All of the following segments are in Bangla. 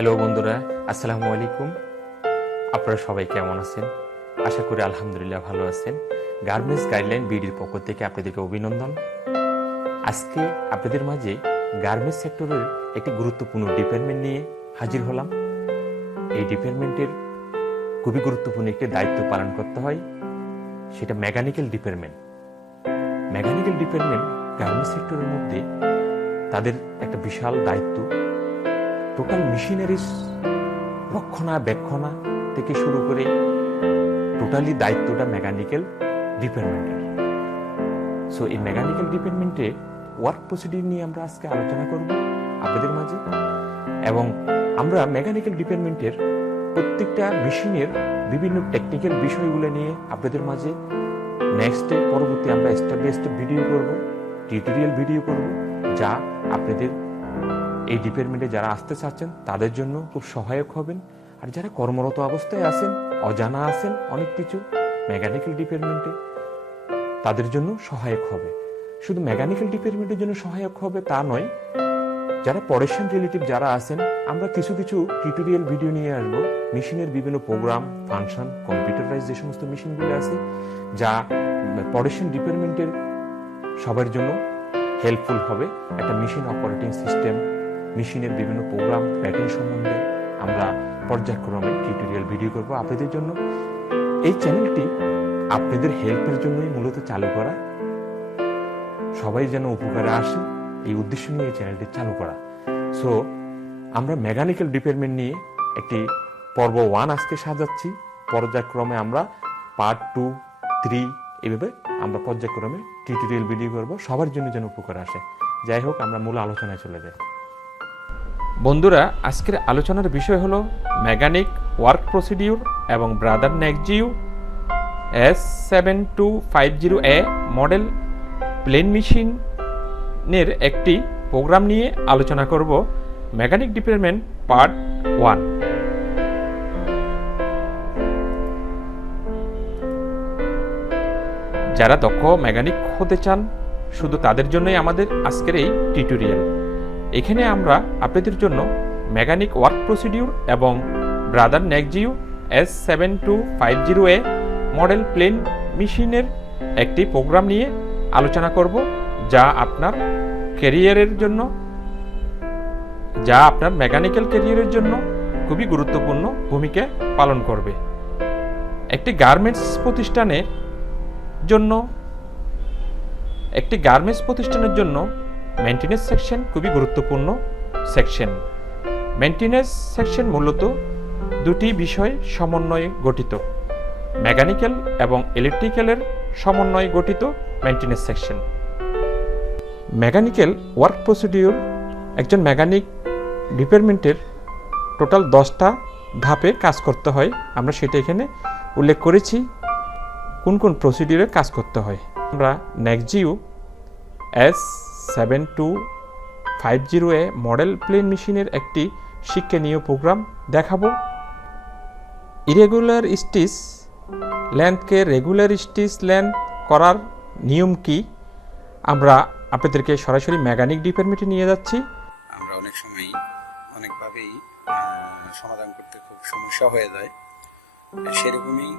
হ্যালো বন্ধুরা, আসসালামু আলাইকুম। আপনারা সবাই কেমন আছেন? আশা করি আলহামদুলিল্লাহ ভালো আছেন। গার্মেন্টস গাইডলাইন বিডির পক্ষ থেকে আপনাদেরকে অভিনন্দন। আজকে আপনাদের মাঝে গার্মেন্টস সেক্টরের একটি গুরুত্বপূর্ণ ডিপার্টমেন্ট নিয়ে হাজির হলাম। এই ডিপার্টমেন্টের খুবই গুরুত্বপূর্ণ একটি দায়িত্ব পালন করতে হয়, সেটা mechanical department. Mechanical department garments সেক্টরের মধ্যে তাদের একটা বিশাল দায়িত্ব। টোটাল মেশিনারিজ রক্ষণাবেক্ষণা থেকে শুরু করে টোটালি দায়িত্বটা মেকানিক্যাল ডিপার্টমেন্টের। সো এই মেকানিক্যাল ডিপার্টমেন্টে ওয়ার্ক প্রসিডিউর নিয়ে আমরা আজকে আলোচনা করব আপনাদের মাঝে, এবং আমরা মেকানিক্যাল ডিপার্টমেন্টের প্রত্যেকটা মেশিনের বিভিন্ন টেকনিক্যাল বিষয়গুলো নিয়ে আপনাদের মাঝে নেক্সট পরবর্তী আমরা স্টেপ বাই স্টেপ ভিডিও করব, টিউটোরিয়াল ভিডিও করব, যা আপনাদের এই ডিপার্টমেন্টে যারা আসতে চাচ্ছেন তাদের জন্য খুব সহায়ক হবেন। আর যারা কর্মরত অবস্থায় আছেন, অজানা আছেন অনেক কিছু মেকানিক্যাল ডিপার্টমেন্টে, তাদের জন্য সহায়ক হবে। শুধু মেকানিক্যাল ডিপার্টমেন্টের জন্য সহায়ক হবে তা নয়, যারা পড়াশোন রিলেটিভ যারা আছেন, আমরা কিছু কিছু টিউটোরিয়াল ভিডিও নিয়ে আসবো মেশিনের বিভিন্ন প্রোগ্রাম, ফাংশন, কম্পিউটারাইজ যে সমস্ত মেশিনগুলো আছে, যা পড়াশোন ডিপার্টমেন্টের সবার জন্য হেল্পফুল হবে। একটা মেশিন অপারেটিং সিস্টেম, মেশিনের বিভিন্ন প্রোগ্রাম প্যাটার্ন সম্বন্ধে আমরা পর্যায়ক্রমে টিউটোরিয়াল ভিডিও করব আপনাদের জন্য। এই চ্যানেলটি আপনাদের হেল্পের জন্যই মূলত চালু করা, সবাই যেন উপকারে আসে এই উদ্দেশ্য নিয়ে এই চ্যানেলটি চালু করা। সো আমরা মেকানিক্যাল ডিপার্টমেন্ট নিয়ে একটি পর্ব 1 আজকে সাজাচ্ছি। পর্যায়ক্রমে আমরা পার্ট 2, 3 এইভাবে আমরা পর্যায়ক্রমে টিউটোরিয়াল ভিডিও করব, সবার জন্য যেন উপকার আসে। যাই হোক, আমরা মূল আলোচনায় চলে যাই। বন্ধুরা, আজকের আলোচনার বিষয় হলো মেকানিক ওয়ার্ক প্রসিডিউর এবং ব্রাদার নেক্সিও S-7250A মডেল প্লেন মেশিনের একটি প্রোগ্রাম নিয়ে আলোচনা করব। Mechanic department part 1। যারা দক্ষ মেকানিক হতে চান, শুধু তাদের জন্যই আমাদের আজকের এই টিউটোরিয়াল। এখানে আমরা আপনাদের জন্য মেকানিক ওয়ার্ক প্রসিডিউর এবং ব্রাদার নেক্সিও S-7250A মডেল প্লেন মেশিনের একটি প্রোগ্রাম নিয়ে আলোচনা করব, যা আপনার ক্যারিয়ারের জন্য, যা আপনার মেকানিক্যাল ক্যারিয়ারের জন্য খুবই গুরুত্বপূর্ণ ভূমিকা পালন করবে। একটি গার্মেন্টস প্রতিষ্ঠানের জন্য মেইনটেনেন্স সেকশন খুবই গুরুত্বপূর্ণ সেকশন। মেইনটেনেন্স সেকশন মূলত দুটি বিষয় সমন্বয়ে গঠিত, মেকানিক্যাল এবং ইলেকট্রিক্যালের সমন্বয়ে গঠিত maintenance section. Mechanical work procedure একজন মেকানিক ডিপার্টমেন্টের টোটাল 10টা ধাপে কাজ করতে হয়। আমরা সেটা এখানে উল্লেখ করেছি কোন কোন প্রসিডিউরে কাজ করতে হয়। আমরা নেক্সিও S-7250A মডেল প্লেন মেশিনের একটি শিক্ষণীয় প্রোগ্রাম দেখাবো। ইরেগুলার স্টিচ লেন্থকে রেগুলার স্টিচ লেন্থ করার নিয়ম কি, আমরা আপনাদেরকে সরাসরি মেকানিক ডিপার্টমেন্টে নিয়ে যাচ্ছি। আমরা অনেক সময় অনেকভাবেই সমাধান করতে খুব সমস্যা হয়ে যায়, সেরকমই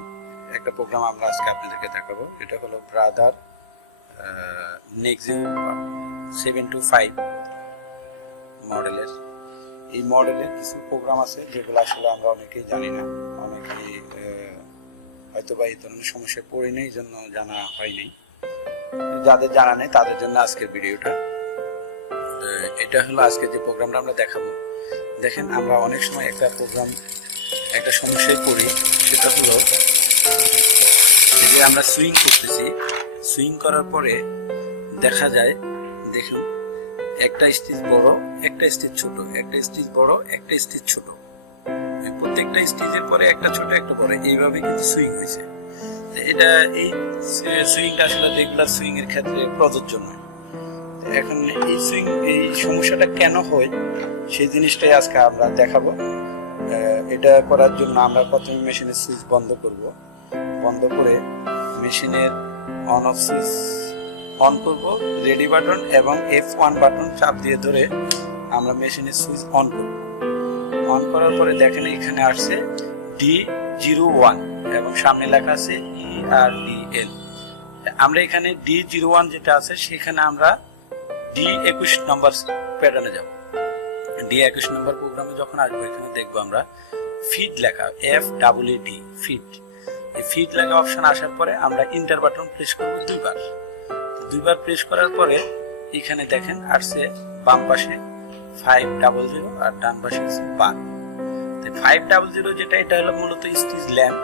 একটা প্রোগ্রাম আমরা আজকে আপনাদেরকে দেখাবো। এটা হলো ব্রাদার নেক্সিও 725 মডেলের। এই মডেলের কিছু প্রোগ্রাম আছে যেগুলো আসলে আমরা অনেকেই জানি না, অনেকেই হয়তো বা এই ধরনের সমস্যায় পড়ে নেই, জন্য জানা হয়নি। যাদের জানা নেই তাদের জন্য আজকের ভিডিওটা। এটা হলো আজকে যে প্রোগ্রামটা আমরা দেখাবো। দেখেন, আমরা অনেক সময় একটা সমস্যায় পড়ি, সেটা হলো যে আমরা সুইং করতেছি, সুইং করার পরে দেখা যায়, দেখুন, একটা স্টিচ বড়, একটা স্টিচ ছোট, একটা স্টিচ বড়, একটা স্টিচ ছোট, প্রত্যেকটা স্টিচের পরে একটা ছোট একটা বড়, এইভাবে কিন্তু সুইং হয়েছে। এই সুইংটা আসলে রেগুলার সুইং এর ক্ষেত্রে প্রযোজ্য নয়। এখন এই সমস্যাটা কেন হয়, সেই জিনিসটাই আজকে আমরা দেখাবো। এটা করার জন্য আমরা প্রথমে মেশিনের সুইচ বন্ধ করব, বন্ধ করে মেশিনের অন অফ সুইচ অন করব, রেডি বাটন এবং F1 বাটন চাপ দিয়ে ধরে আমরা মেশিনের সুইচ অন করব। অন করার পরে দেখেন এখানে আসছে D01 এবং সামনে লেখা আছে ERDL। আমরা এখানে D01 যেটা আছে সেখানে আমরা D21 নম্বর প্যাটার্নে যাব। D21 নম্বর প্রোগ্রামে যখন আসবো এখানে দেখবো আমরা ফিড লেখা FEED ফিড। এই ফিড লেখা অপশন আসার পরে আমরা ইন্টার বাটন প্রেস করব দুইবার প্রেস করার পরে এখানে দেখেন আসছে বাম পাশে 500 আর ডান পাশে 1 500 যেটা এটা হলো মূলত স্টিচ লেন্থ,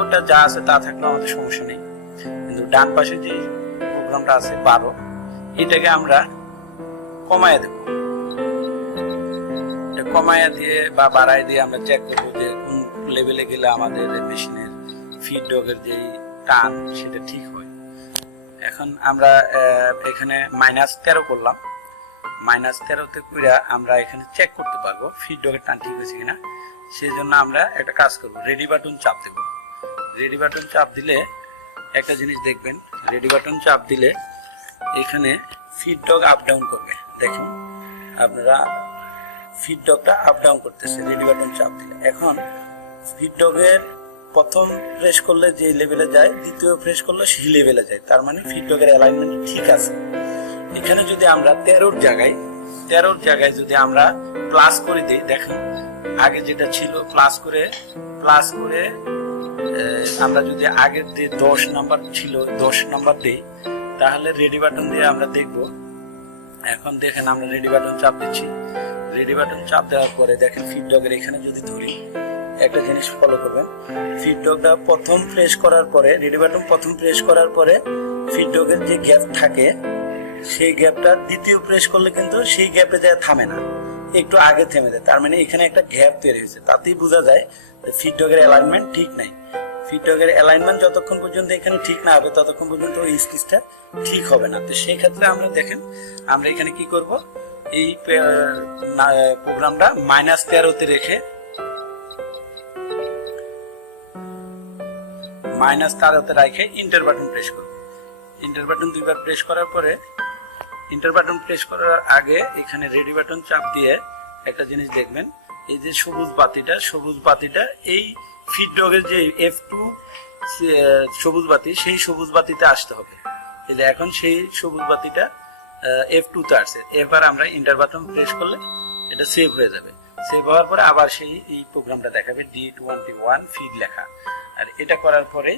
ওটা যা আছে তা থাকলে আমাদের সমস্যা নেই। কিন্তু ডান পাশে যে প্রোগ্রামটা আছে 12, এটাকে আমরা কমায় দেব। এটা কমায় দিয়ে বা বাড়ায় দিয়ে আমরা চেক করব যে কোন লেভেলে গেলে আমাদের মেশিনের ফিড ডগের যে টান সেটা ঠিক হয়। এখন আমরা এখানে -13 করলাম। -13তে কইরা আমরা এখানে চেক করতে পারবো ফিড ডগের টান ঠিক হয়েছে কিনা। সেই জন্য আমরা একটা কাজ করব, রেডি বাটন চাপ দেব। রেডি বাটন চাপ দিলে একটা জিনিস দেখবেন, রেডি বাটন চাপ দিলে এখানে ফিড ডগ আপ ডাউন করবে। দেখুন আপনারা ফিড ডগটা আপ ডাউন করতেছে রেডি বাটন চাপ দিলে। এখন ফিড ডগের প্রথম প্রেস করলে যে লেভেলে যায়, দ্বিতীয় প্রেস করলে সেই লেভেলে যায়, তার মানে ফিড ডগের অ্যালাইনমেন্ট ঠিক আছে। এখানে যদি আমরা 13 জায়গায় যদি আমরা প্লাস করে দিই, দেখুন আগে যেটা ছিল প্লাস করে আমরা যদি আগের যে 10 নাম্বার ছিল 10 নাম্বার দিই, তাহলে রেডি বাটন দিয়ে আমরা দেখব। এখন দেখেন আমরা রেডি বাটন চাপ দিচ্ছি। রেডি বাটন চাপ দেওয়ার পরে দেখেন ফিড ডগের এখানে যদি ধরি, একটা জিনিস ফলো করবেন, ফিড ডগটা প্রথম প্রেস করার পরে, রেডি বাটন প্রথম প্রেস করার পরে ফিড ডগের যে গ্যাপ থাকে সেই গ্যাপটা দ্বিতীয় প্রেস করলে কিন্তু সেই গ্যাপে যায় থামে না, একটু আগে থেমে যায়। তার মানে এখানে একটা গ্যাপ তৈরি হয়েছে, তাতেই বোঝা যায় ফিড ডগের অ্যালাইনমেন্ট ঠিক নাই। ফিড ডগের অ্যালাইনমেন্ট যতক্ষণ পর্যন্ত এখানে ঠিক না হবে ততক্ষণ পর্যন্ত ওই স্টিচটা ঠিক হবে না। তো সেই ক্ষেত্রে আমরা দেখেন আমরা এখানে কি করব, এই প্রোগ্রামটা -13তে রেখে -13তে রেখে ইন্টার বাটন প্রেস করব। ইন্টার বাটন দুইবার প্রেস করার পরে, ইন্টার বাটন প্রেস করার আগে এখানে রেডি বাটন চাপ দিয়ে একটা জিনিস দেখবেন, এই যে সবুজ বাতিটা এই ফিড ডগের যে F2 সবুজ বাতি, সেই সবুজ বাতিতে আসতে হবে। এই যে এখন সেই সবুজ বাতিটা F2 তে আসছে। এবার আমরা ইন্টার বাটন প্রেস করলে এটা সেভ হয়ে যাবে। সেভ হওয়ার পরে আবার এই প্রোগ্রামটা দেখাবে D21 ফিড লেখা। আর এটা করার পরে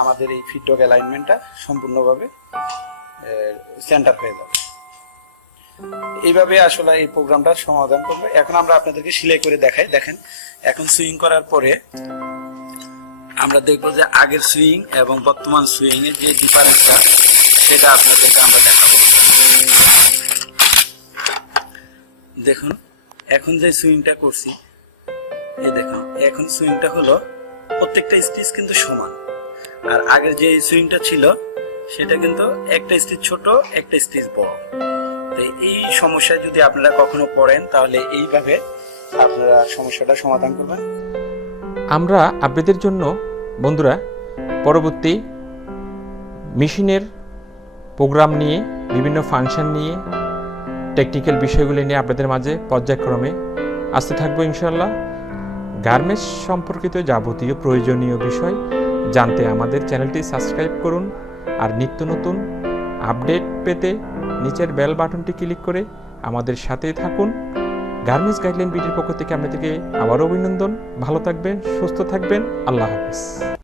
আমাদের এই ফিড ডগ অ্যালাইনমেন্টটা সম্পূর্ণভাবে সেন্টার হয়ে যাবে। এইভাবে আসলে এই প্রোগ্রামটা সমাধান করবে। এখন আমরা আপনাদেরকে সেলাই করে দেখাই। দেখেন এখন সুইং করার পরে আমরা দেখবো যে আগের সুইং এবং বর্তমান সুইং এর যে ডিফারেন্সটা সেটা আপনাদেরকে আমরা দেখাবো। দেখুন এখন যে সুইংটা করছি, এই দেখুন এখন সুইংটা হলো প্রত্যেকটা স্টিচ কিন্তু সমান, আর আগের যে সুইংটা ছিল সেটা কিন্তু একটা স্টিচ ছোট একটা স্টিচ বড়। এই সমস্যা যদি আপনারা কখনো পড়েন তাহলে এইভাবে আপনারা সমস্যাটা সমাধান করবেন। আমরা আপনাদের জন্য বন্ধুরা পরবর্তী মেশিনের প্রোগ্রাম নিয়ে, বিভিন্ন ফাংশন নিয়ে, টেকনিক্যাল বিষয়গুলি নিয়ে আপনাদের মাঝে পর্যায়ক্রমে আসতে থাকবো ইনশাআল্লাহ। গার্মেন্টস সম্পর্কিত যাবতীয় প্রয়োজনীয় বিষয় জানতে আমাদের চ্যানেলটি সাবস্ক্রাইব করুন, আর নিত্য নতুন আপডেট পেতে নিচের বেল বাটনটি ক্লিক করে আমাদের সাথেই থাকুন। গার্মেন্টস গাইডলাইন বিডির পক্ষ থেকে আপনাদেরকে আবারও অভিনন্দন। ভালো থাকবেন, সুস্থ থাকবেন। আল্লাহ হাফেজ।